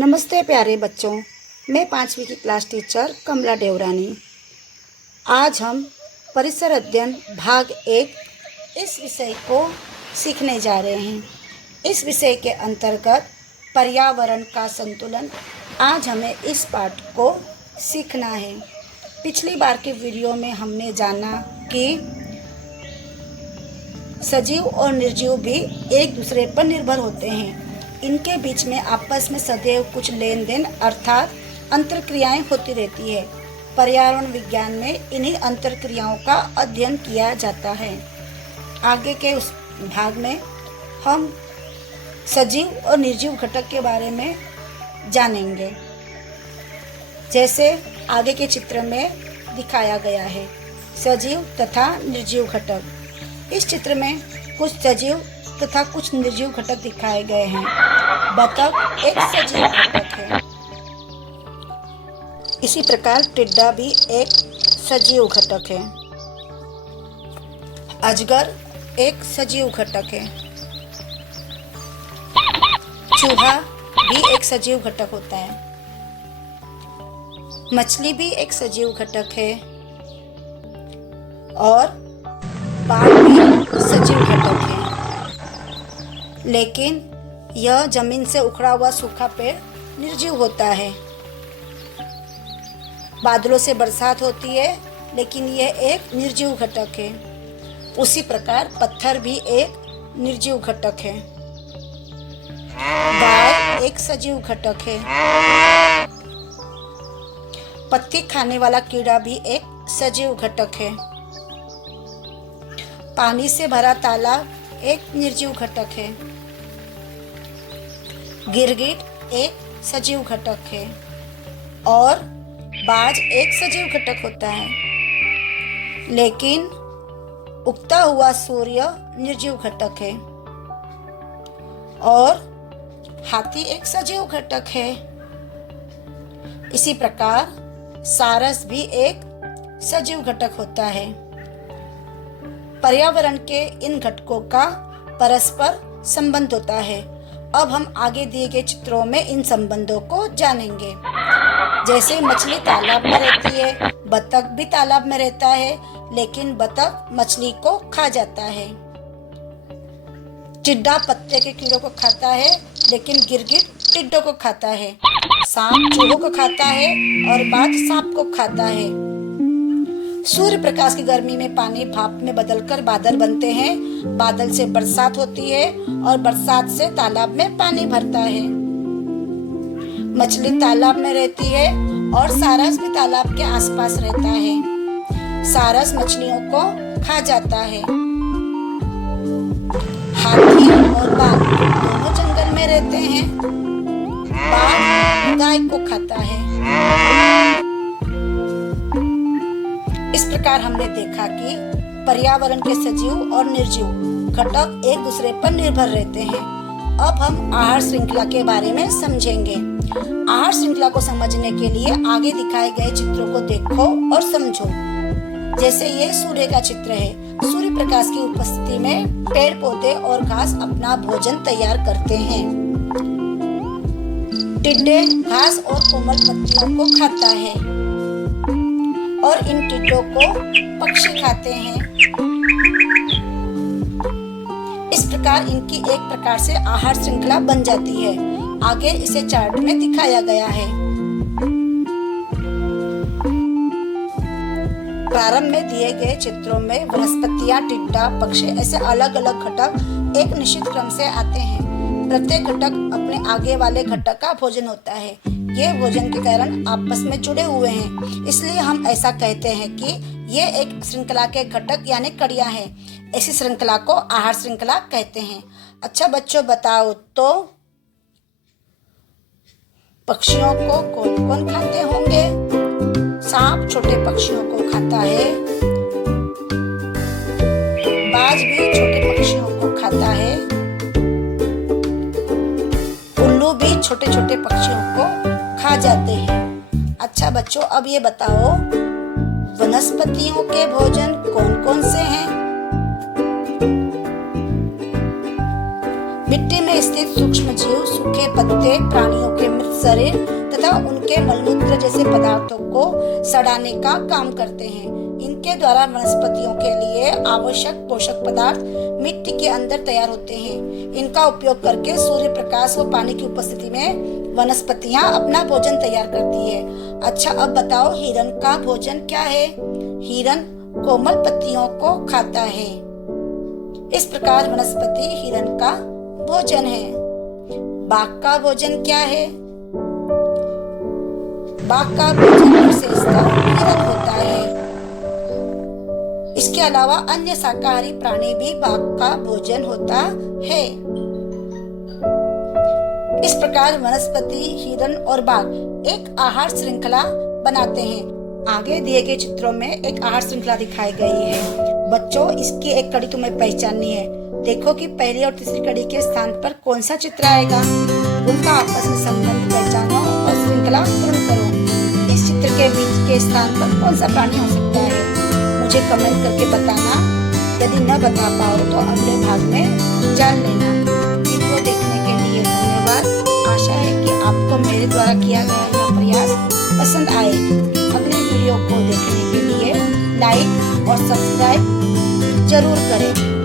नमस्ते प्यारे बच्चों, मैं 5वीं की क्लास टीचर कमला देवरानी। आज हम परिसर अध्ययन भाग 1 इस विषय को सीखने जा रहे हैं। इस विषय के अंतर्गत पर्यावरण का संतुलन। आज हमें इस पाठ को सीखना है। पिछली बार के वीडियो में हमने जाना कि सजीव और निर्जीव भी एक दूसरे पर निर्भर होते हैं। इनके बीच में आपस में सदैव कुछ लेन देन अर्थात अंतरक्रियाएं होती रहती है। पर्यावरण विज्ञान में इन्हीं अंतरक्रियाओं का अध्ययन किया जाता है। आगे के उस भाग में हम सजीव और निर्जीव घटक के बारे में जानेंगे, जैसे आगे के चित्र में दिखाया गया है सजीव तथा निर्जीव घटक। इस चित्र में कुछ सजीव तथा कुछ निर्जीव घटक दिखाए गए हैं। बतख एक सजीव घटक है। इसी प्रकार टिड्डा भी एक सजीव घटक है। अजगर एक सजीव घटक है। चूहा भी एक सजीव घटक होता है। मछली भी एक सजीव घटक है और बाघ भी सजीव घटक है। लेकिन यह जमीन से उखड़ा हुआ सूखा पेड़ निर्जीव होता है। बादलों से बरसात होती है, लेकिन यह एक निर्जीव घटक है। उसी प्रकार पत्थर भी एक निर्जीव घटक है। गाय एक सजीव घटक है। पत्ती खाने वाला कीड़ा भी एक सजीव घटक है। पानी से भरा तालाब एक निर्जीव घटक है। गिरगिट एक सजीव घटक है और बाज एक सजीव घटक होता है। लेकिन उगता हुआ सूर्य निर्जीव घटक है और हाथी एक सजीव घटक है। इसी प्रकार सारस भी एक सजीव घटक होता है। पर्यावरण के इन घटकों का परस्पर संबंध होता है। अब हम आगे दिए गए चित्रों में इन संबंधों को जानेंगे। जैसे मछली तालाब में रहती है, बतख भी तालाब में रहता है, लेकिन बतख मछली को खा जाता है। टिड्डा पत्ते के कीड़ों को खाता है, लेकिन गिरगिट टिड्डों को खाता है। सांप चूहों को खाता है और बाघ सांप को खाता है। सूर्य प्रकाश की गर्मी में पानी भाप में बदलकर बादल बनते हैं। बादल से बरसात होती है और बरसात से तालाब में पानी भरता है। मछली तालाब में रहती है और सारस भी तालाब के आसपास रहता है। सारस मछलियों को खा जाता है। हाथी और बाघ दोनों जंगल में रहते हैं। बाघ गाय को खाता है। इस प्रकार हमने देखा कि पर्यावरण के सजीव और निर्जीव घटक एक दूसरे पर निर्भर रहते हैं। अब हम आहार श्रृंखला के बारे में समझेंगे। आहार श्रृंखला को समझने के लिए आगे दिखाए गए चित्रों को देखो और समझो। जैसे ये सूर्य का चित्र है। सूर्य प्रकाश की उपस्थिति में पेड़ पौधे और घास अपना भोजन तैयार करते हैं। टिड्डे घास और कोमल पत्तियों को खाता है और इन टिड्डों को पक्षी खाते हैं। इस प्रकार इनकी एक प्रकार से आहार श्रृंखला बन जाती है। आगे इसे चार्ट में दिखाया गया है। प्रारंभ में दिए गए चित्रों में वनस्पतियां, टिड्डा, पक्षी ऐसे अलग अलग घटक एक निश्चित क्रम से आते हैं। प्रत्येक घटक अपने आगे वाले घटक का भोजन होता है। ये भोजन के कारण आपस में जुड़े हुए हैं, इसलिए हम ऐसा कहते हैं कि ये एक श्रृंखला के घटक यानी कड़ियां हैं। ऐसी श्रृंखला को आहार श्रृंखला कहते हैं। अच्छा बच्चों, बताओ तो पक्षियों को कौन कौन खाते होंगे? सांप छोटे पक्षियों को खाता है। बाज भी छोटे पक्षियों को खाता है। उल्लू भी छोटे छोटे पक्षियों को खा जाते हैं। अच्छा बच्चों, अब ये बताओ वनस्पतियों के भोजन कौन कौन से हैं? मिट्टी में स्थित सूक्ष्म जीव सूखे पत्ते, प्राणियों के मृत शरीर तथा उनके मलमूत्र जैसे पदार्थों को सड़ाने का काम करते हैं। इनके द्वारा वनस्पतियों के लिए आवश्यक पोषक पदार्थ मिट्टी के अंदर तैयार होते हैं। इनका उपयोग करके सूर्य प्रकाश व पानी की उपस्थिति में वनस्पतियां अपना भोजन तैयार करती है। अच्छा, अब बताओ हिरन का भोजन क्या है? हिरन कोमल पत्तियों को खाता है। इस प्रकार वनस्पति हिरन का भोजन है। बाघ का भोजन क्या है? बाघ का भोजन विशेषतः हिरन होता है। इसके अलावा अन्य शाकाहारी प्राणी भी बाघ का भोजन होता है। इस प्रकार वनस्पति, हिरन और बाघ एक आहार श्रृंखला बनाते हैं। आगे दिए गए चित्रों में एक आहार श्रृंखला दिखाई गई है। बच्चों, इसकी एक कड़ी तुम्हें पहचाननी है। देखो कि पहली और तीसरी कड़ी के स्थान पर कौन सा चित्र आएगा। उनका आपस में संबंध पहचानो और श्रृंखला पूर्ण करो। इस चित्र के बीच के स्थान पर कौन सा प्राणी हो सकता है? मुझे कमेंट करके बताना। यदि न बता पाओ तो अगले भाग में जान लेना। वीडियो देखने के लिए धन्यवाद। आशा है कि आपको मेरे द्वारा किया गया यह प्रयास पसंद आए। अगले वीडियो को देखने के लिए लाइक और सब्सक्राइब जरूर करें।